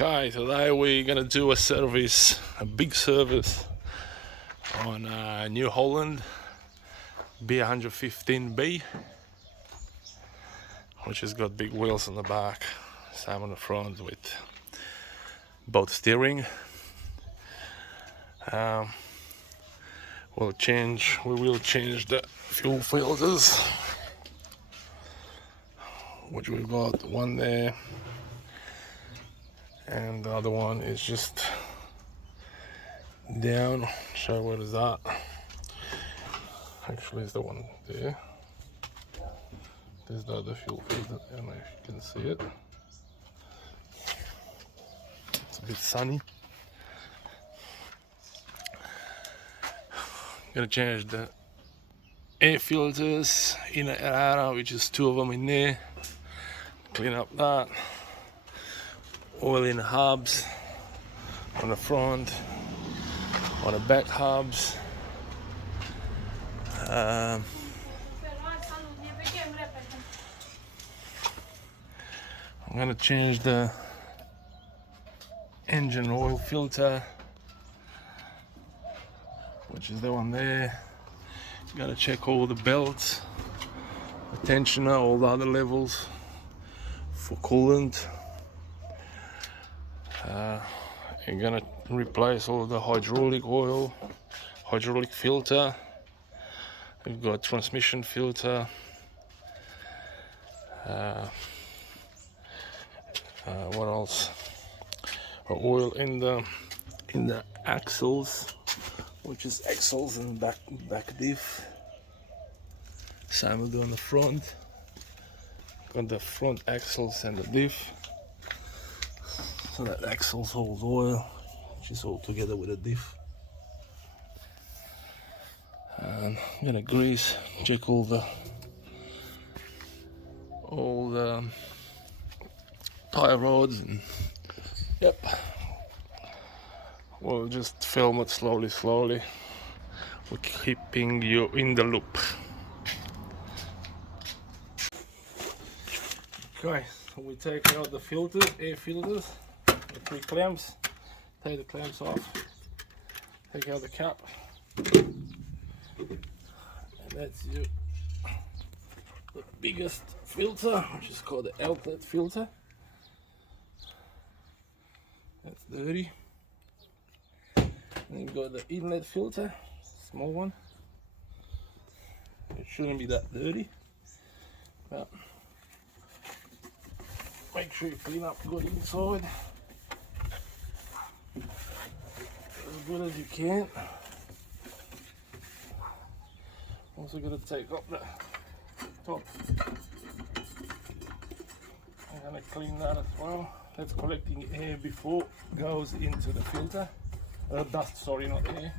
Okay, today we're gonna do a service, a big service on New Holland B115B, which has got big wheels on the back, same on the front with both steering. We will change the fuel filters, which we've got one there, and the other one is just down. Show where is that? Actually, it's the one there. There's the other fuel filter. I don't know if you can see it. It's a bit sunny. I'm gonna change the air filters, inner and outer, which is two of them in there. Clean up that. Oil in the hubs on the front, on the back hubs. I'm gonna change the engine oil filter, which is the one there. You gotta check all the belts, the tensioner, all the other levels for coolant. You're gonna replace all the hydraulic oil, hydraulic filter. We've got transmission filter. What else? Oil in the axles, which is axles and back diff. Same will do on the front. Got the front axles and the diff. So that axles holds oil, which is all together with the diff. And I'm gonna grease, check all the tire rods, and yep. We'll just film it slowly. We're keeping you in the loop. Okay, so we take out the filter, air filters, the 3 clamps. Take the clamps off. Take out the cap. And that's the biggest filter, which is called the outlet filter. That's dirty. And you've got the inlet filter, small one. It shouldn't be that dirty, but make sure you clean up good inside as good as you can. Also got to take up the top. I'm gonna clean that as well. That's collecting air before it goes into the filter. Dust, sorry, not air.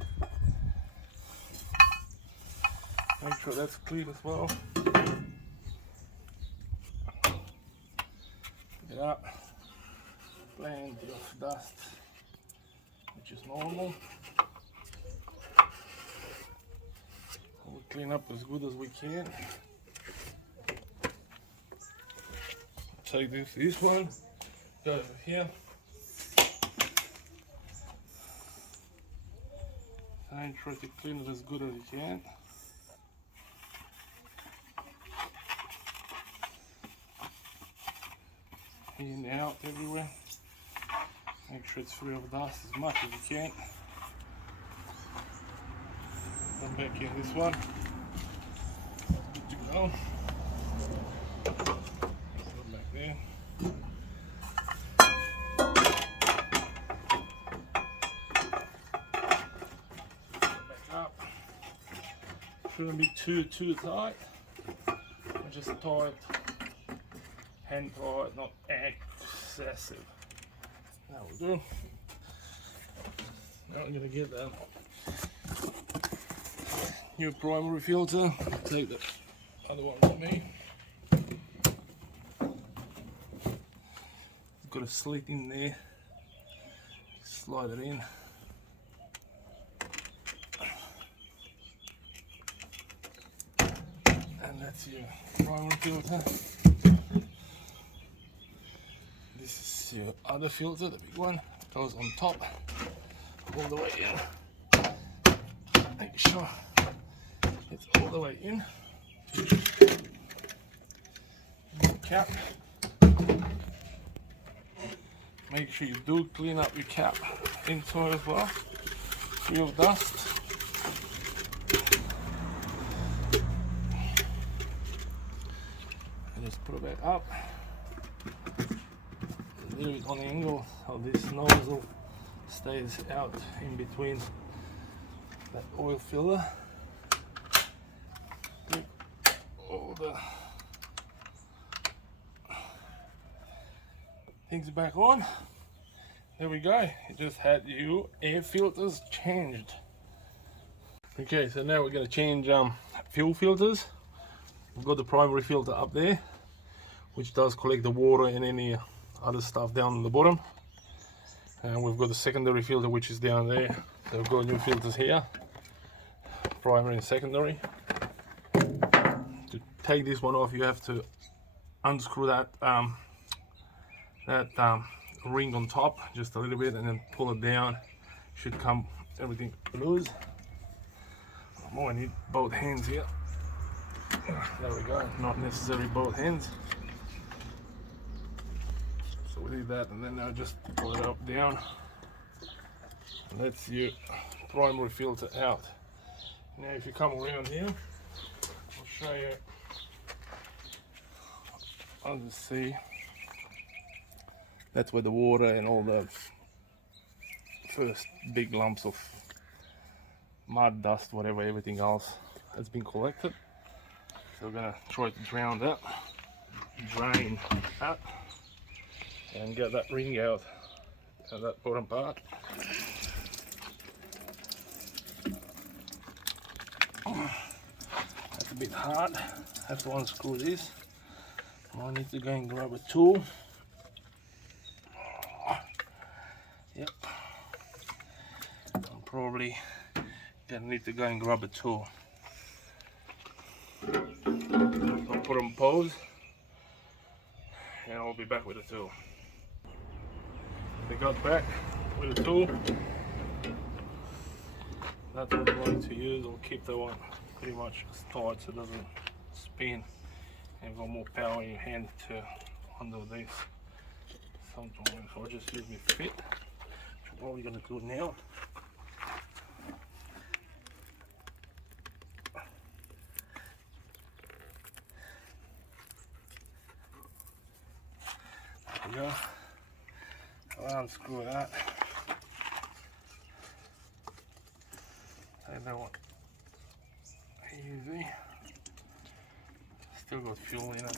Make sure that's clean as well. Get out. Plenty of dust, which is normal. We'll clean up as good as we can. Take this one, go over here. And try to clean it as good as you can. In and out everywhere. Make sure it's free of dust as much as you can. Come back in this one. Good to go. Go back there. Back up. Shouldn't be too tight. Just tight, hand tight, not excessive. That will do. Now I'm gonna get the new primary filter. Take the other one with me. Got a slit in there. Slide it in. And that's your primary filter. This is your other filter, the big one, goes on top all the way in. Make sure it's all the way in. Cap. Make sure you do clean up your cap inside as well, free of dust. And just put it back up. A little bit on the angle so this nozzle stays out in between that oil filler. Get all the things back on. There we go. You just had your air filters changed. Okay, so now we're going to change fuel filters. We've got the primary filter up there, which does collect the water and any other stuff down in the bottom. And we've got the secondary filter, which is down there. So we've got new filters here, primary and secondary. To take this one off, you have to unscrew that ring on top just a little bit, and then pull it down. Should come everything loose. Oh, I need both hands here. There we go. Not necessary both hands. So we did that, and then now just pull it up down. And that's your primary filter out. Now if you come around here, I'll show you. I'll just see. That's where the water and all the first big lumps of mud, dust, whatever, everything else has been collected. So we're gonna try to drown that, drain that, and get that ring out of that bottom part. That's a bit hard. I have to unscrew this. I need to go and grab a tool. Yep. I'm probably gonna need to go and grab a tool. I'll put on pause and I'll be back with the tool. They got back with the tool. That's what I'm going to use. I'll keep the one pretty much as tight so it doesn't spin. And you've got more power in your hand to undo this. Sometimes I'll just use my fit. Which I'm probably going to do now. There we go. I'll unscrew that. Take that one easy. Still got fuel in it.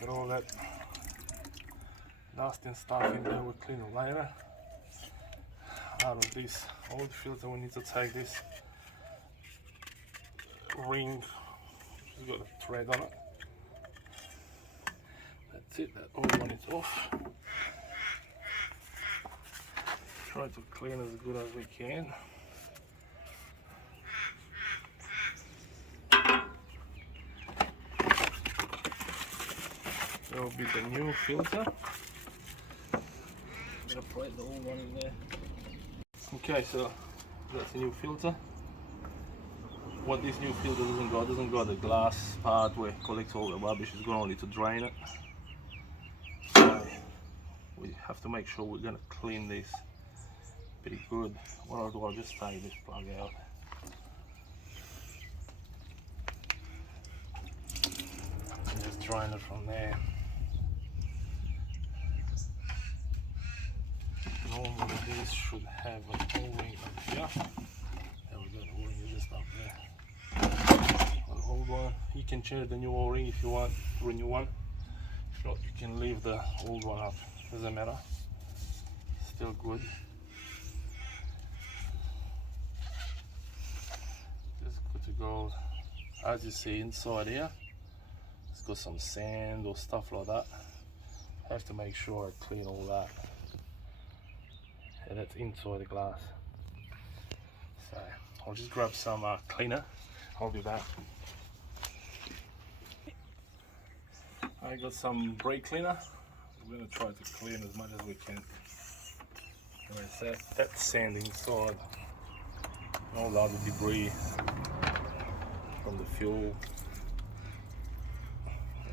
Got all that dust and stuff in there, we'll clean it later. Out of this old filter we need to take this ring, it's got a thread on it. That's it, that old one is off. Try to clean as good as we can. That will be the new filter. I'm gonna put the old one in there. Okay, so that's the new filter. What this new filter doesn't got the glass part where it collects all the rubbish. It's going only to drain it. So we have to make sure we're gonna clean this pretty good. What I'll do, I'll just take this plug out. And just drain it from there. Normally this should have an O-ring up here. There we go, the O-ring is just up there. An old one. You can change the new O-ring if you want for a new one. If not, you can leave the old one up. Doesn't matter. Still good. Just good to go. As you see inside here, it's got some sand or stuff like that. I have to make sure I clean all that. And that's inside the glass. So I'll just grab some cleaner. I'll be back. I got some brake cleaner. We're gonna try to clean as much as we can. That sand inside, all the other debris from the fuel.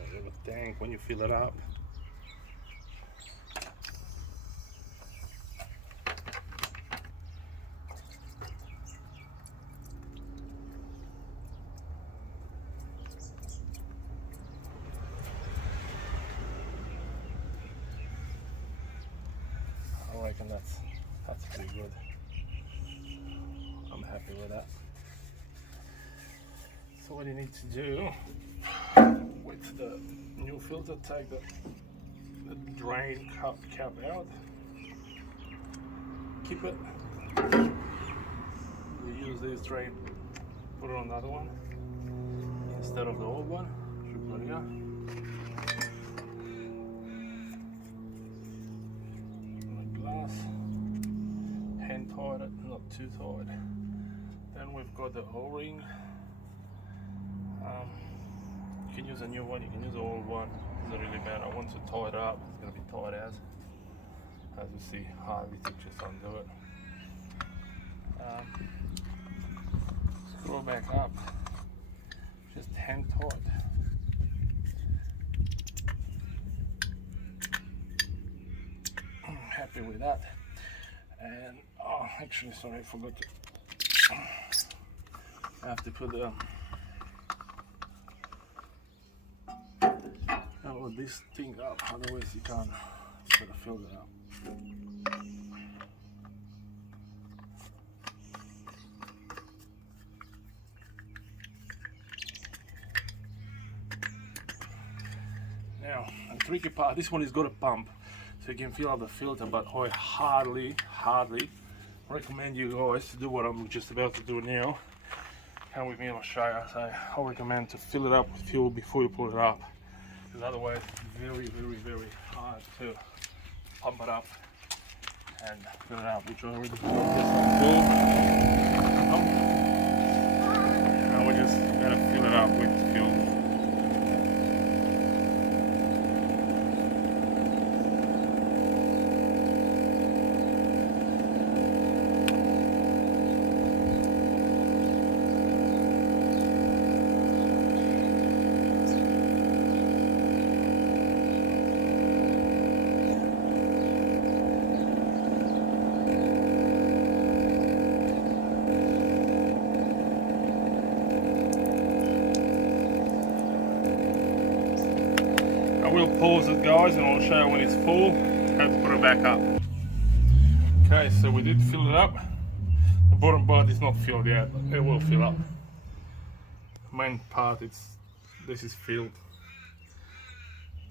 You have a tank when you fill it up. I reckon that's pretty good. I'm happy with that. So what you need to do with the new filter, take the drain cap out, keep it. We use this drain, put it on another one instead of the old one. Should put it here. Hand tied it, not too tight. Then we've got the O-ring. You can use a new one, you can use the old one, doesn't really matter. Once you tie it up, it's going to be tight as you see how we just undo it. Screw back up, just hand tight. I'm happy with that. And actually, sorry, I forgot to. I have to put this thing up, otherwise you can't put a filter up. Now, the tricky part, this one has got a pump, so you can fill up the filter, but I hardly recommend you guys to do what I'm just about to do now. Come with me and I'll show you. So I recommend to fill it up with fuel before you put it up, because otherwise it's very hard to pump it up and fill it up, which I already did. Now we're just gonna fill it up with fuel. I will pause it, guys, and I'll show you when it's full how to put it back up. Okay, so we did fill it up. The bottom part is not filled yet, but it will fill up. The main part, this is filled.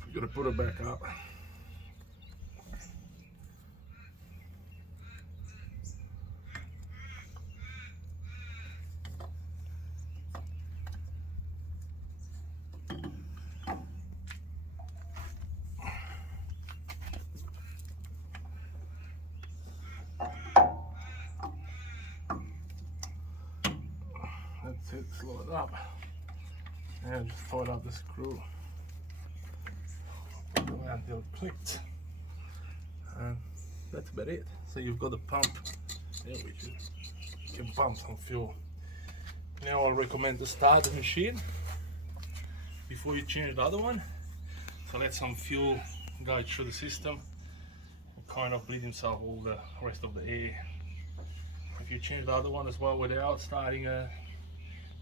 We're gonna put it back up. That's it, slow it up. And just tighten up the screw. Put it until it clicked. And that's about it. So you've got the pump. There we go. You can pump some fuel. Now I'll recommend to start the machine before you change the other one. So let some fuel go through the system and kind of bleed himself all the rest of the air. If you change the other one as well without starting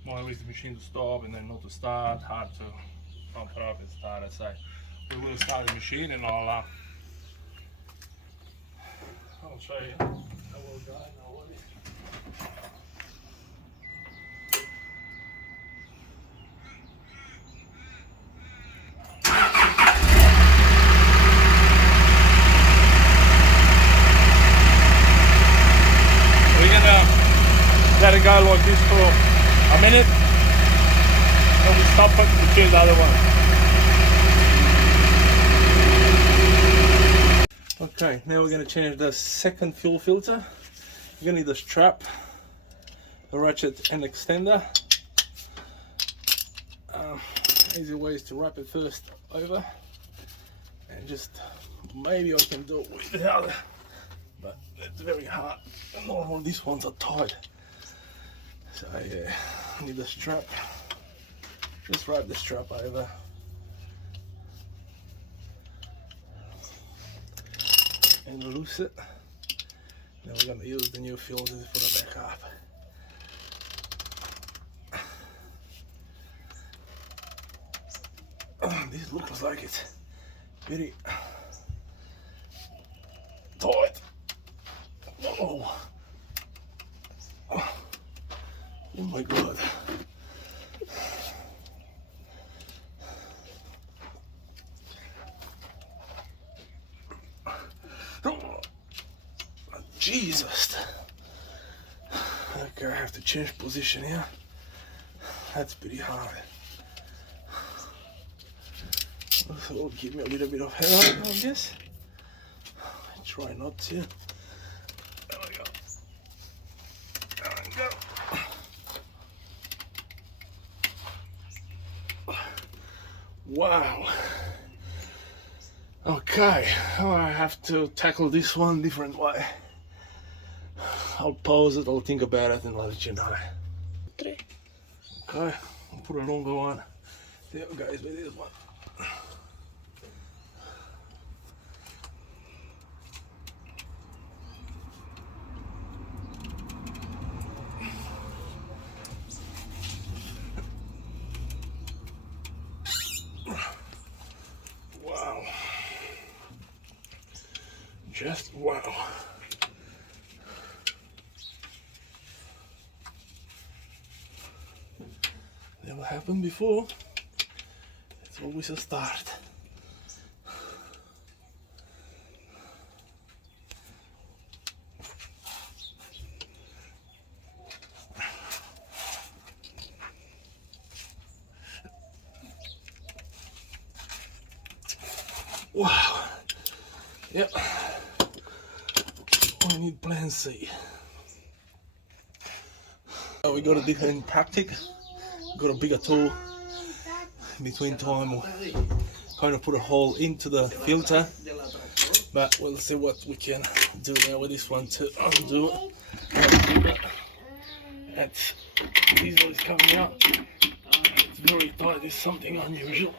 might leave the machine to stop and then not to start, hard to pump it up and start it. So we will start the machine and I'll show you how well it goes. No worries. We're gonna let it go like this for a minute, and we stop it and change the other one. Okay, now we're going to change the second fuel filter. You're going to need a strap, a ratchet and extender. easy way is to wrap it first over, and just maybe I can do it with the other, but it's very hard. All these ones are tight, so yeah, I need the strap. Just wrap the strap over. And loose it. Now we're going to use the new filters for the backup. This looks like it's very tight. Oh my god. Jesus. Okay, I have to change position here. That's pretty hard. So it'll give me a little bit of head on this. I try not to. There we go. There we go. Wow. Okay, I have to tackle this one different way. I'll pause it, I'll think about it, and I'll let you know. Okay, I'll put a longer one. There guys, with this one. Wow. Just wow. Never happened before. It's always a start. Wow. Yep. I need plan C. We got a different tactic. Got a bigger tool. Between time we'll kind of put a hole into the filter, but we'll see what we can do there with this one to undo it. That's diesel is coming out. It's very tight. It's something unusual.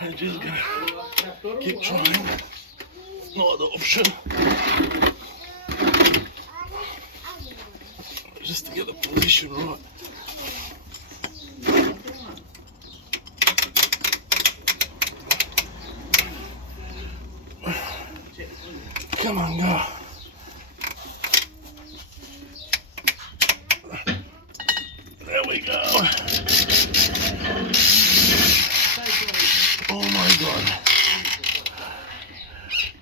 I'm just gonna keep trying. No other option. Just to get the position right. Come on, go. There we go. Oh my god.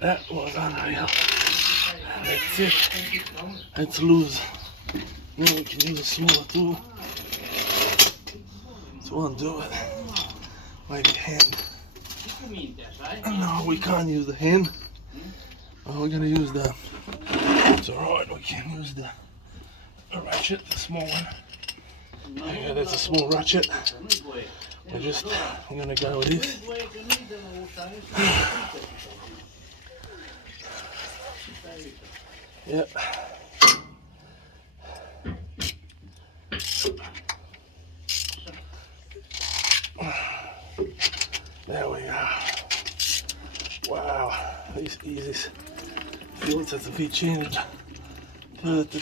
That was unreal. That's it. Let's lose. Now we can use a smaller tool to undo it. Maybe hand. No, we can't use the hand. Oh, we're gonna use the. It's alright, we can use the ratchet, the small one. Yeah, that's a small ratchet. I'm gonna go with this. Yep. There we go. Wow, this easiest filter to be changed. Turned to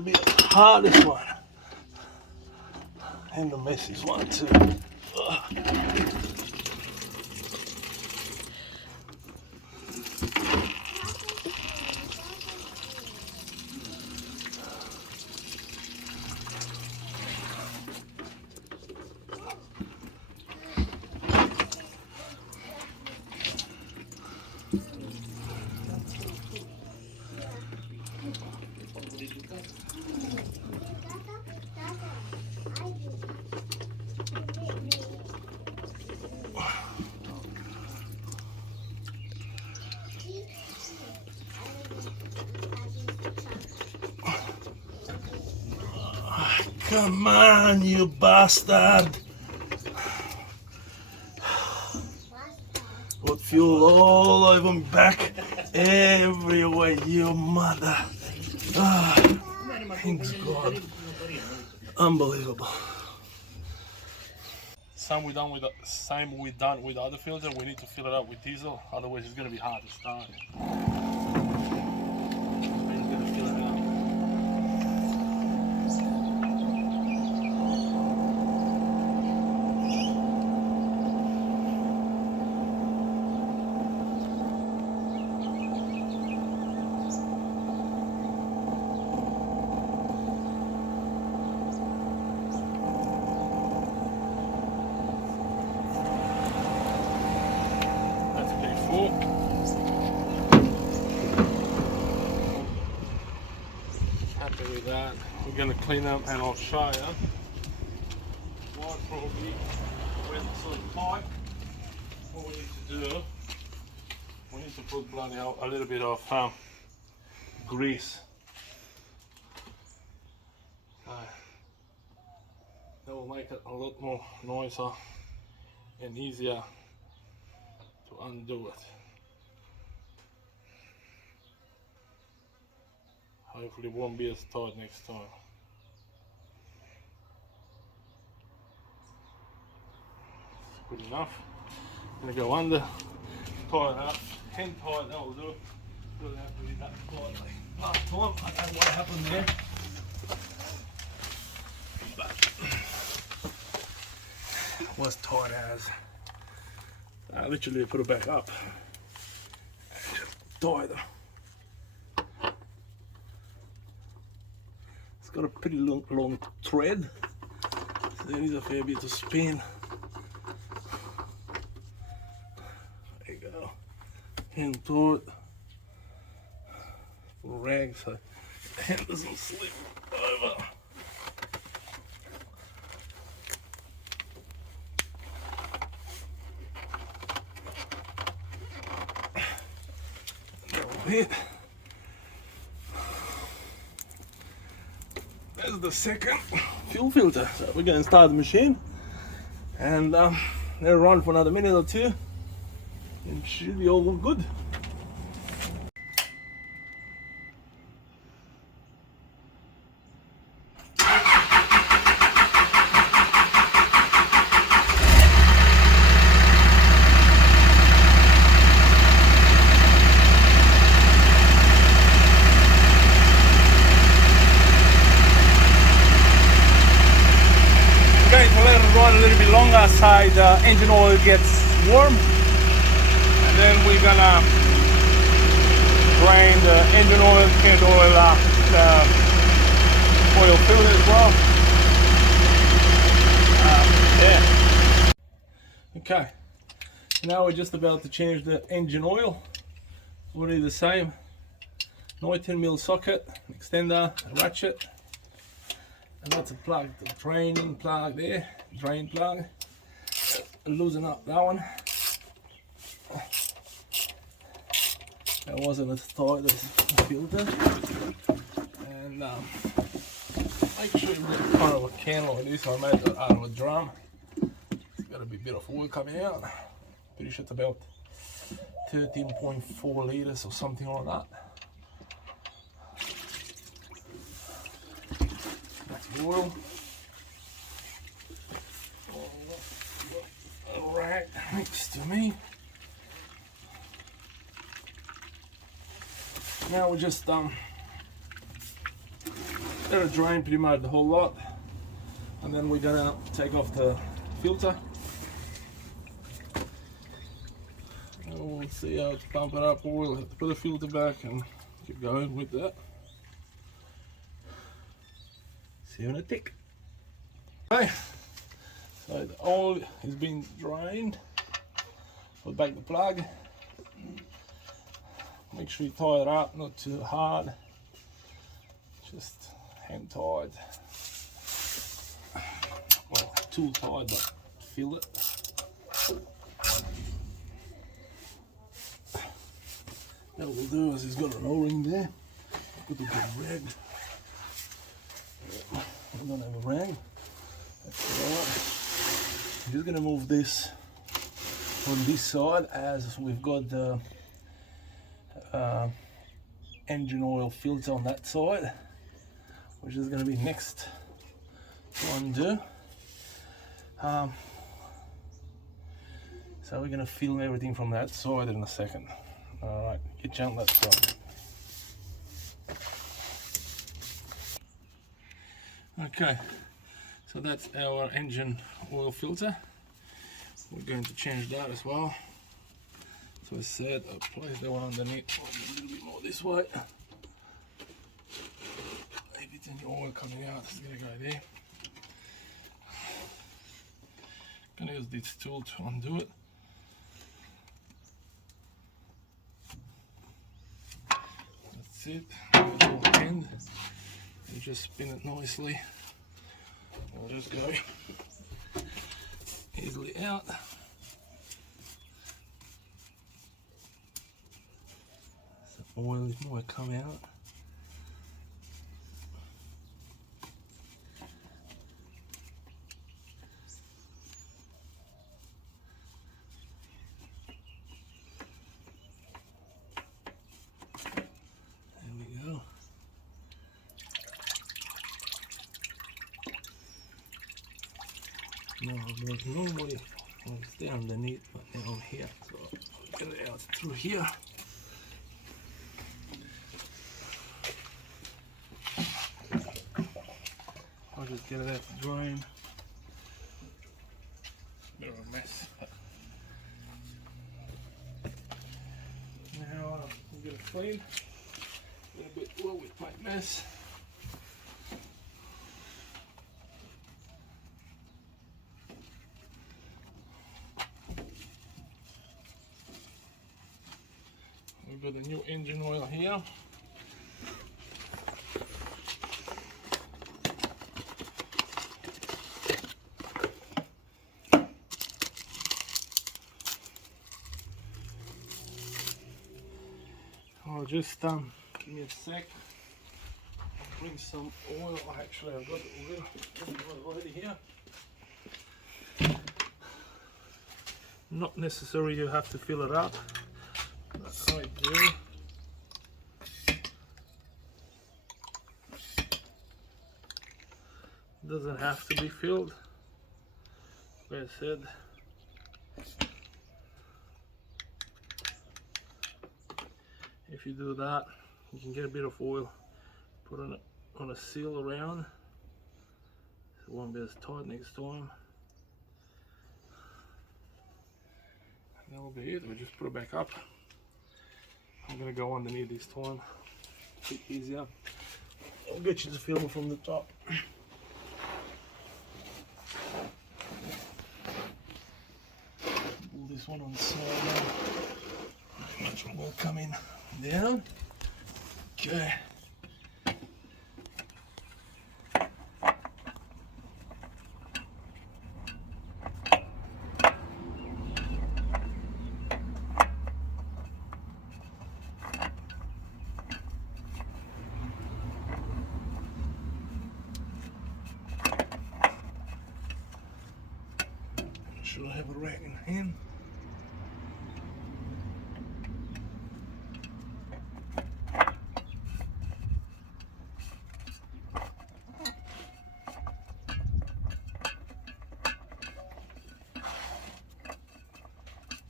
be the hardest one. And the messiest one too. Come on, you bastard! Got fuel all over my back, everywhere, you mother. Ah, thanks God. Unbelievable. Same we done with the other filter. We need to fill it up with diesel, otherwise it's gonna be hard to start. Happy with that. We're going to clean up and I'll show you what probably went so tight. What we need to do, we need to put bloody hell a little bit of grease. That will make it a lot more noisier and easier to undo it. Hopefully it won't be as tight next time. It's good enough. I'm going to go under, tie it up, hand tie it, that will do. Doesn't have to be that tight like last time. I don't know what happened there. But it was tight as. I literally put it back up and just tie them. Got a pretty long thread, so there is a fair bit to spin. There you go. Hand to it. Rag so the hand doesn't slip over. A little bit. There's the second fuel filter. So we're going to start the machine and let it run for another minute or two and it should be all good. Run a little bit longer so the engine oil gets warm, and then we're gonna drain the engine oil, change the oil filter as well. Yeah. Okay, now we're just about to change the engine oil. We'll do the same. 19mm socket, extender, ratchet. And that's a plug, the draining plug there, drain plug. Loosen up that one. That wasn't as tight as the filter. And make sure you've got kind of a can like this. I made that out of a drum. It's got a bit of oil coming out. Pretty sure it's about 13.4 litres or something like that. Oil. Alright, next to me. Now we just let it drain pretty much the whole lot, and then we're gonna take off the filter. And we'll see how to pump it up, or we'll have to put the filter back and keep going with that. See you in a tick. Okay, so the oil is being drained. Put back the plug. Make sure you tie it up, not too hard. Just hand tied. Well, tool tied, but feel it. What we'll do is it's got an O-ring there. Got a good red. I don't have a rag. That's alright. I'm just gonna move this on this side, as we've got the engine oil filter on that side, which is gonna be next to undo. So we're gonna film everything from that side in a second. Alright, get you on that side. Okay, so that's our engine oil filter. We're going to change that as well. So I said I'll place the one underneath a little bit more this way. If it's any oil coming out, it's gonna go there. Gonna use this tool to undo it. That's it. The little end. You just spin it nicely. It'll just go easily out. Some oil might come out. No, but normally I'll stay underneath, but now I'm here, so I'll get it out through here. I'll just get it out to drain. Bit of a mess. Now I'm gonna clean a little bit low with my mess. We've got the new engine oil here. I'll just give me a sec. I'll bring some oil. Actually, I've got the oil already here. Not necessary you have to fill it up. I do. Doesn't have to be filled. Like I said, if you do that, you can get a bit of oil, put on a seal around, so it won't be as tight next time. And that will be it. We'll just put it back up. I'm gonna go underneath this time, a bit easier. I'll get you to film it from the top. Pull this one on the side now. Not much more coming down. Okay. Should I have a rag in hand?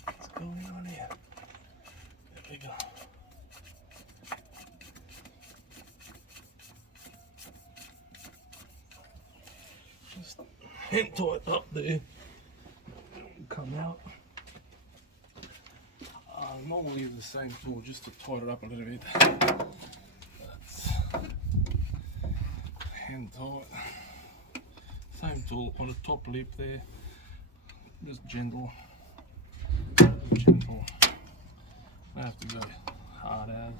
What's going on here? There we go. Just hand tie it up there. Come out. Normally use the same tool just to tighten it up a little bit. That's hand tight. Same tool on the top lip there. Just gentle. Gentle. I have to go hard as.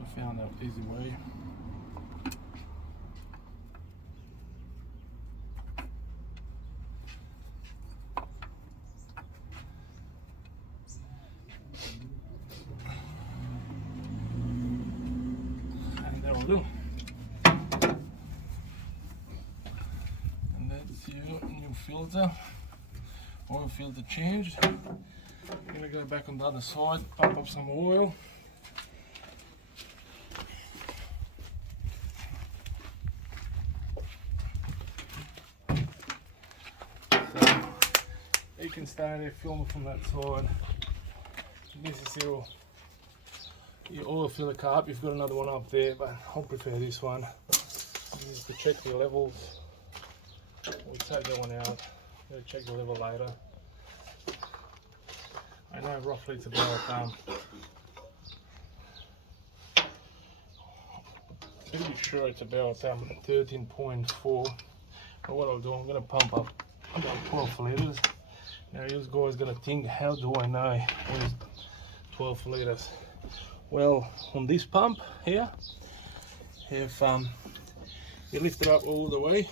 I found that easy way. Do. filter. Oil filter changed. I'm gonna go back on the other side, pump up some oil. So you can stay there, film it from that side. This is your oil filler cup. You've got another one up there, but I'll prefer this one. Just to check the levels. We'll take that one out. We'll check the level later. I know roughly it's about pretty sure it's about 13.4. But what I'll do, I'm gonna pump up about 12 litres. Now you guys gonna think, how do I know when it's 12 litres? Well, on this pump here, if you lift it up all the way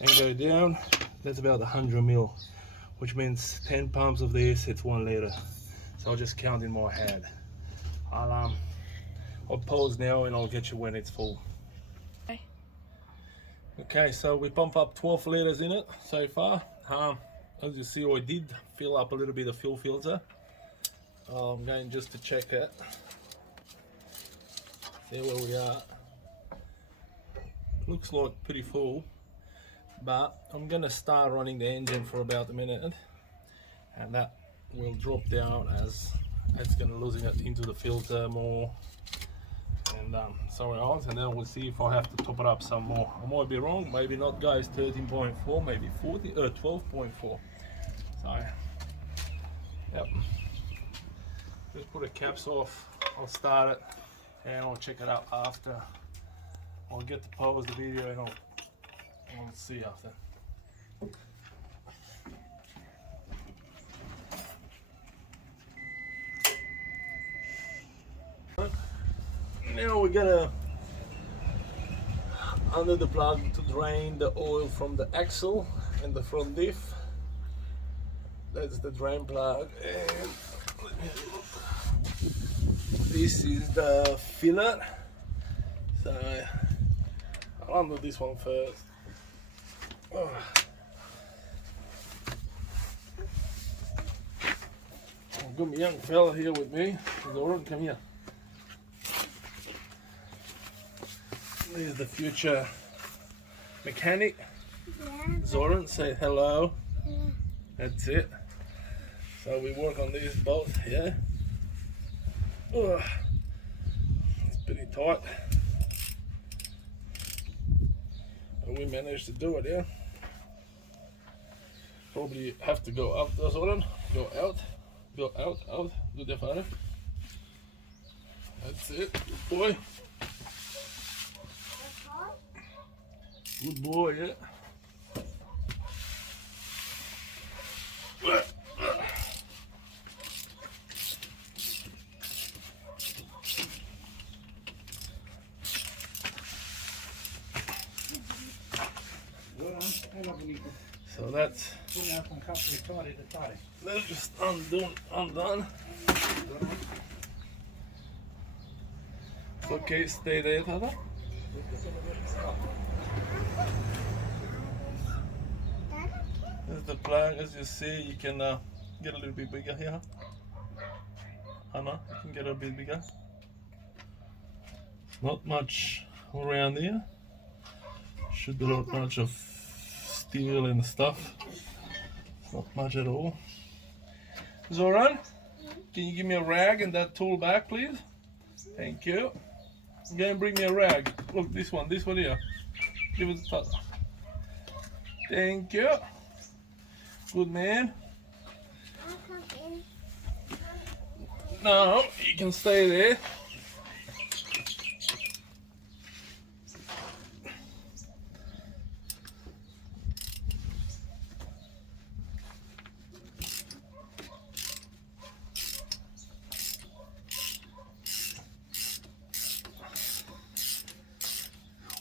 and go down, that's about 100 mil, which means 10 pumps of this, it's 1 litre. So I'll just count in my head. I'll pause now and I'll get you when it's full. Okay, so we pump up 12 litres in it so far. As you see, I did fill up a little bit of fuel filter. I'm going just to check that. See where we are. Looks like pretty full, but I'm gonna start running the engine for about a minute, and that will drop down as it's gonna losing it into the filter more, and so on. And then we'll see if I have to top it up some more. I might be wrong, maybe not, guys. 13.4, maybe 12.4. So, yep. Just put the caps off. I'll start it, and I'll check it out after. I'll get to pause the video and I'll see after. Now we're gonna under the plug to drain the oil from the axle and the front diff. That's the drain plug, and let me look. This is the filler. So I'll undo this one first. Oh. I've got my young fella here with me. Zoran, come here. There's the future mechanic. Yeah. Zoran, say hello. Yeah. That's it. So we work on these both, yeah? Oh, it's pretty tight. But we managed to do it, yeah? Probably have to go up, Zoran. Go out. Go out, out. Do the fire. That's it. Good boy. Good boy, yeah. So that's just undone. Okay, stay there, Tata. There's the plug. As you see, you can get a little bit bigger here. Hannah, you can get a bit bigger. Not much around here. Should be not much of steel and stuff. Not much at all. Zoran, can you give me a rag and that tool back, please? Thank you. Go and bring me a rag. Look, this one here. Give it a touch. Thank you. Good man. No, you can stay there.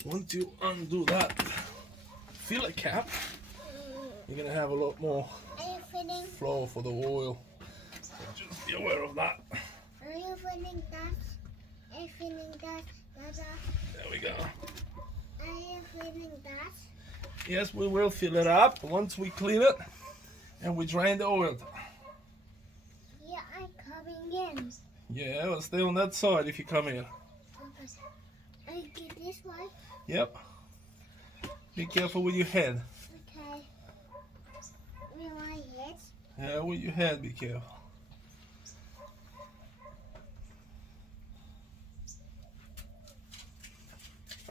Once you undo that filler cap, you're gonna have a lot more flow for the oil. So just be aware of that. Are you filling that? Are you filling that? There we go. Are you filling that? Yes, we will fill it up once we clean it and we drain the oil. Yeah, I'm coming in. Yeah, well, stay on that side if you come in. I get this one. Yep. Be careful with your head. Okay. With my head. Yeah, with your head, be careful.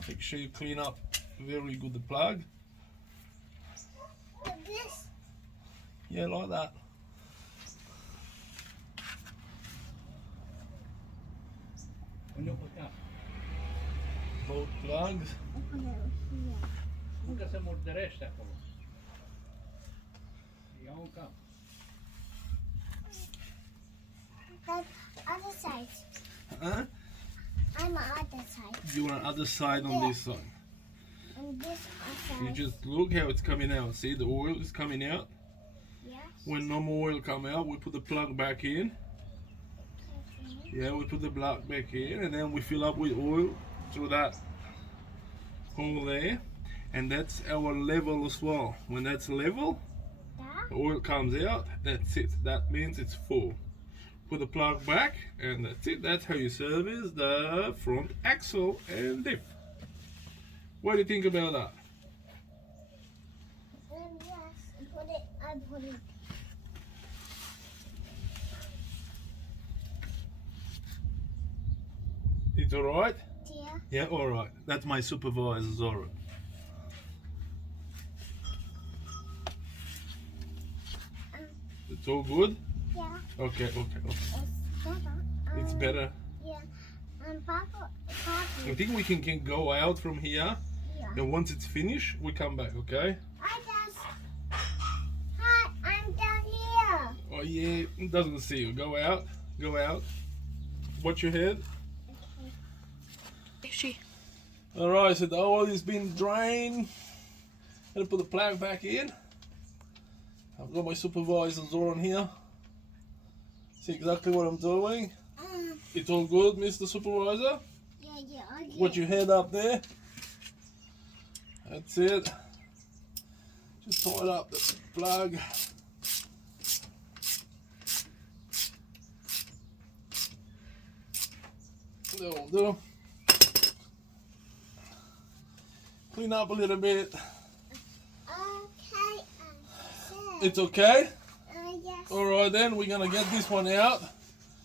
Make sure you clean up very good the plug. Like this. Yeah, like that. Both plugs. Kuinka se murterestä on? Ja onka? That other side. Huh? I'm on other side. You want other side on this side. And this You side. just look how it's coming out. See, the oil is coming out. Yes. When no more oil come out, we put the plug back in. Okay. Yeah, we put the plug back in, and then we fill up with oil through that hole there. And that's our level as well. When that's level, That. the oil comes out, that's it. That means it's full. Put the plug back, and that's it. That's how you service the front axle and diff. What do you think about that? Yes. I put it. It's alright? Yeah. Yeah, alright. That's my supervisor's alright. It's all good? Yeah. Okay. It's better. It's better. Yeah. And Papa. I think we can go out from here, Yeah. and once it's finished, we come back, okay? Hi, I'm down here. Oh yeah, it doesn't see you. Go out. Watch your head. Alright, so the oil has been drained. Gonna put the plug back in. I've got my supervisors on here. See exactly what I'm doing. It's all good, Mr. Supervisor. Yeah. Put your head up there. That's it. Just tighten up the plug. That'll do. Clean up a little bit. Okay. It's okay? Yes. Alright then, we're gonna get this one out.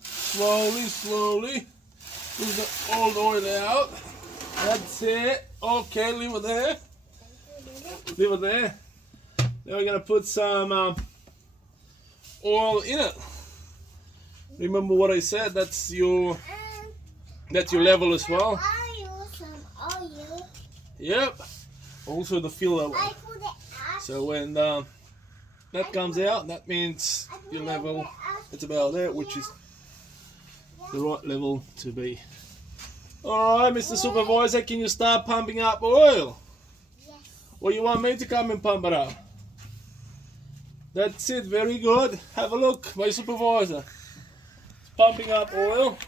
Slowly. Move the old oil out. That's it. Okay, leave it there. Leave it there. Now we're gonna put some oil in it. Remember what I said, that's your level as well. I use some oil. Yep. Also the filler one. I put it out. So when that comes out, that means your level, it's about there, which is the right level to be. Alright, Mr. Supervisor, can you start pumping up oil? Yes. Or you want me to come and pump it up? That's it, very good. Have a look, my supervisor. It's pumping up oil.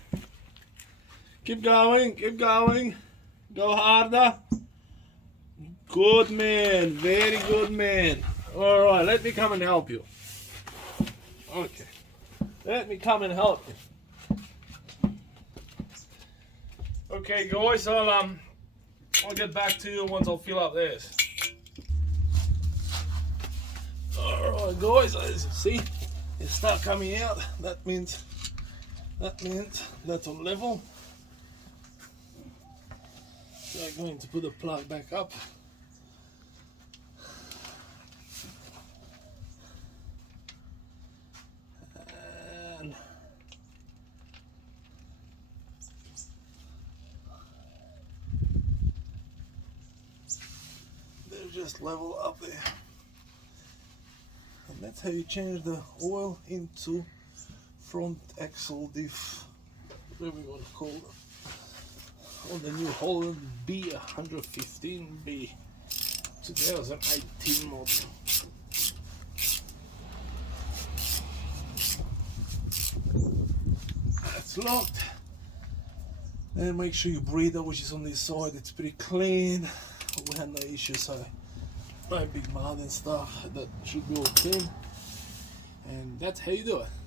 Keep going. Go harder. Good man, very good man. Alright, let me come and help you. Okay. Let me come and help you. Okay guys, I'll get back to you once I'll fill up this. Alright guys, as you see, it start coming out. That means that's on level. So I'm going to put the plug back up. And they're just level up there. And that's how you change the oil into front axle diff, whatever you want to call it, on the New Holland B115B 2018 model. That's locked. And make sure your breather, which is on this side, it's pretty clean. We had no issues, so my big mud and stuff. That should be okay. And that's how you do it.